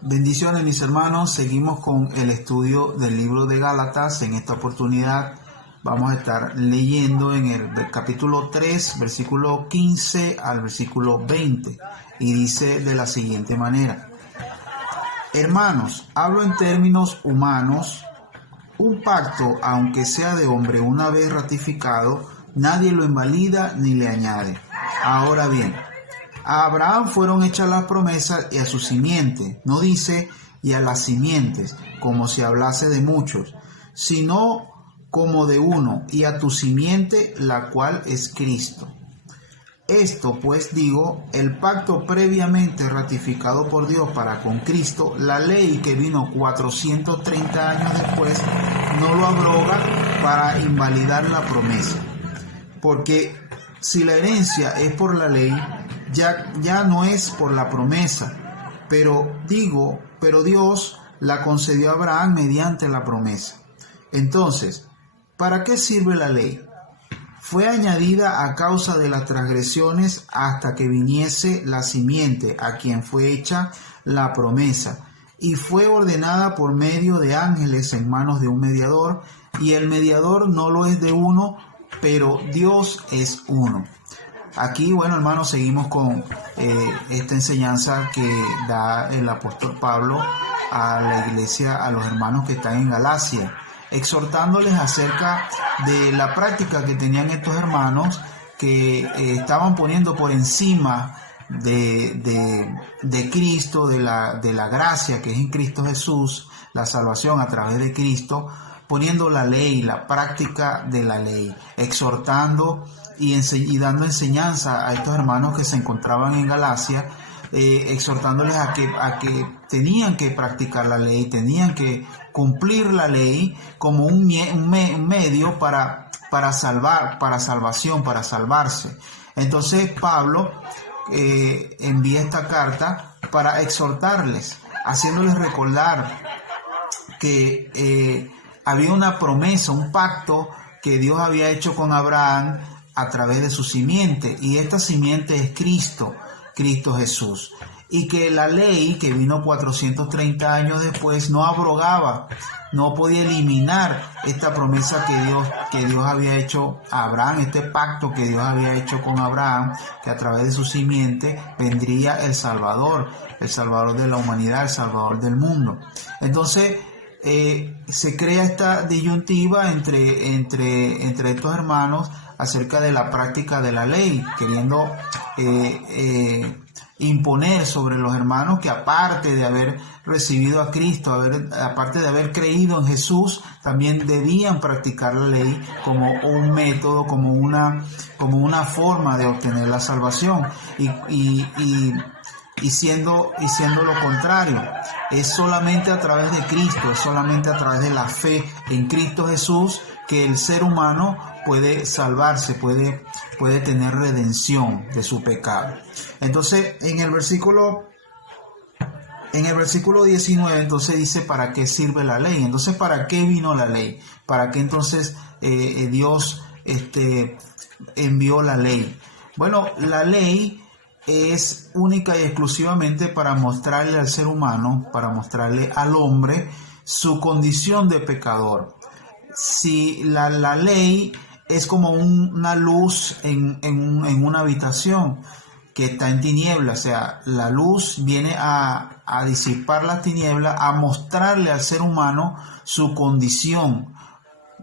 Bendiciones, mis hermanos. Seguimos con el estudio del libro de Gálatas. En esta oportunidad vamos a estar leyendo en el capítulo 3, versículo 15 al versículo 20. Y dice de la siguiente manera: Hermanos, hablo en términos humanos. Un pacto, aunque sea de hombre, una vez ratificado, nadie lo invalida ni le añade. Ahora bien, a Abraham fueron hechas las promesas y a su simiente. No dice y a las simientes, como si hablase de muchos, sino como de uno, y a tu simiente, la cual es Cristo. Esto pues digo, el pacto previamente ratificado por Dios para con Cristo, la ley que vino 430 años después, no lo abroga para invalidar la promesa. Porque si la herencia es por la ley, ya no es por la promesa, pero Dios la concedió a Abraham mediante la promesa. Entonces, ¿para qué sirve la ley? Fue añadida a causa de las transgresiones hasta que viniese la simiente a quien fue hecha la promesa, y fue ordenada por medio de ángeles en manos de un mediador, y el mediador no lo es de uno, pero Dios es uno. Aquí, bueno, hermanos, seguimos con esta enseñanza que da el apóstol Pablo a la iglesia, a los hermanos que están en Galacia, exhortándoles acerca de la práctica que tenían estos hermanos que estaban poniendo por encima de Cristo, de la gracia que es en Cristo Jesús, la salvación a través de Cristo, poniendo la ley, la práctica de la ley, exhortando y dando enseñanza a estos hermanos que se encontraban en Galacia, exhortándoles a que tenían que practicar la ley, tenían que cumplir la ley como un medio para salvación, para salvarse. Entonces Pablo envía esta carta para exhortarles, haciéndoles recordar que había una promesa, un pacto que Dios había hecho con Abraham a través de su simiente, y esta simiente es Cristo Jesús, y que la ley que vino 430 años después no abrogaba, no podía eliminar esta promesa que Dios había hecho a Abraham, este pacto que Dios había hecho con Abraham, que a través de su simiente vendría el Salvador de la humanidad, el Salvador del mundo. Entonces se crea esta disyuntiva entre estos hermanos acerca de la práctica de la ley, queriendo imponer sobre los hermanos que, aparte de haber recibido a Cristo, aparte de haber creído en Jesús, también debían practicar la ley como un método, como una forma de obtener la salvación, y siendo lo contrario. Es solamente a través de Cristo, es solamente a través de la fe en Cristo Jesús que el ser humano puede salvarse, puede tener redención de su pecado. Entonces, en el versículo 19, entonces dice, ¿para qué sirve la ley? Entonces, ¿para qué vino la ley? ¿Para qué entonces Dios envió la ley? Bueno, la ley es única y exclusivamente para mostrarle al ser humano, para mostrarle al hombre su condición de pecador. Si la ley es como una luz en una habitación que está en tinieblas, o sea, la luz viene a disipar las tinieblas, a mostrarle al ser humano su condición,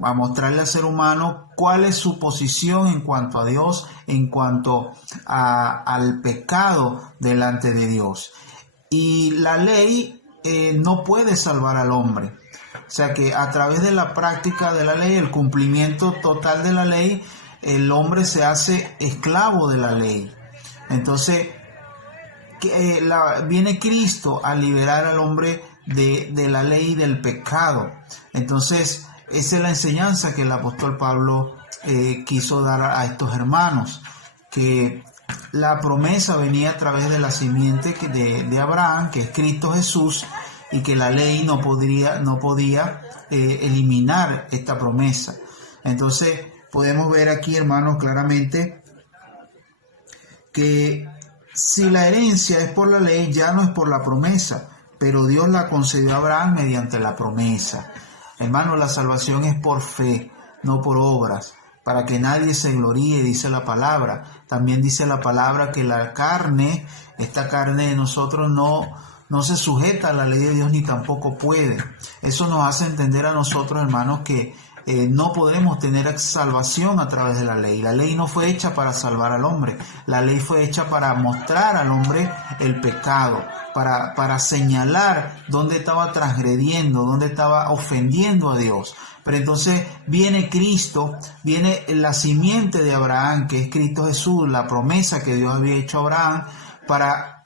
a mostrarle al ser humano cuál es su posición en cuanto a Dios, en cuanto al pecado delante de Dios. Y la ley no puede salvar al hombre. O sea que a través de la práctica de la ley, el cumplimiento total de la ley, el hombre se hace esclavo de la ley. Entonces, viene Cristo a liberar al hombre de la ley y del pecado. Entonces, esa es la enseñanza que el apóstol Pablo quiso dar a estos hermanos, que la promesa venía a través de la simiente de Abraham, que es Cristo Jesús, y que la ley no podía eliminar esta promesa. Entonces podemos ver aquí, hermanos, claramente que si la herencia es por la ley, ya no es por la promesa, pero Dios la concedió a Abraham mediante la promesa. Hermano, la salvación es por fe, no por obras, para que nadie se gloríe, dice la palabra. También dice la palabra que la carne, esta carne de nosotros no se sujeta a la ley de Dios ni tampoco puede. Eso nos hace entender a nosotros, hermanos, que no podemos tener salvación a través de la ley. La ley no fue hecha para salvar al hombre. La ley fue hecha para mostrar al hombre el pecado, para señalar dónde estaba transgrediendo, dónde estaba ofendiendo a Dios. Pero entonces viene Cristo, viene la simiente de Abraham, que es Cristo Jesús, la promesa que Dios había hecho a Abraham, para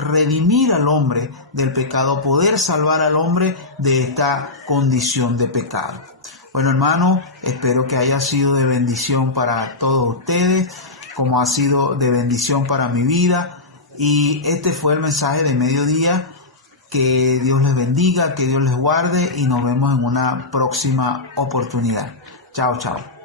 redimir al hombre del pecado, poder salvar al hombre de esta condición de pecado. Bueno, hermano, espero que haya sido de bendición para todos ustedes, como ha sido de bendición para mi vida. Y este fue el mensaje de mediodía. Que Dios les bendiga, que Dios les guarde y nos vemos en una próxima oportunidad. Chao, chao.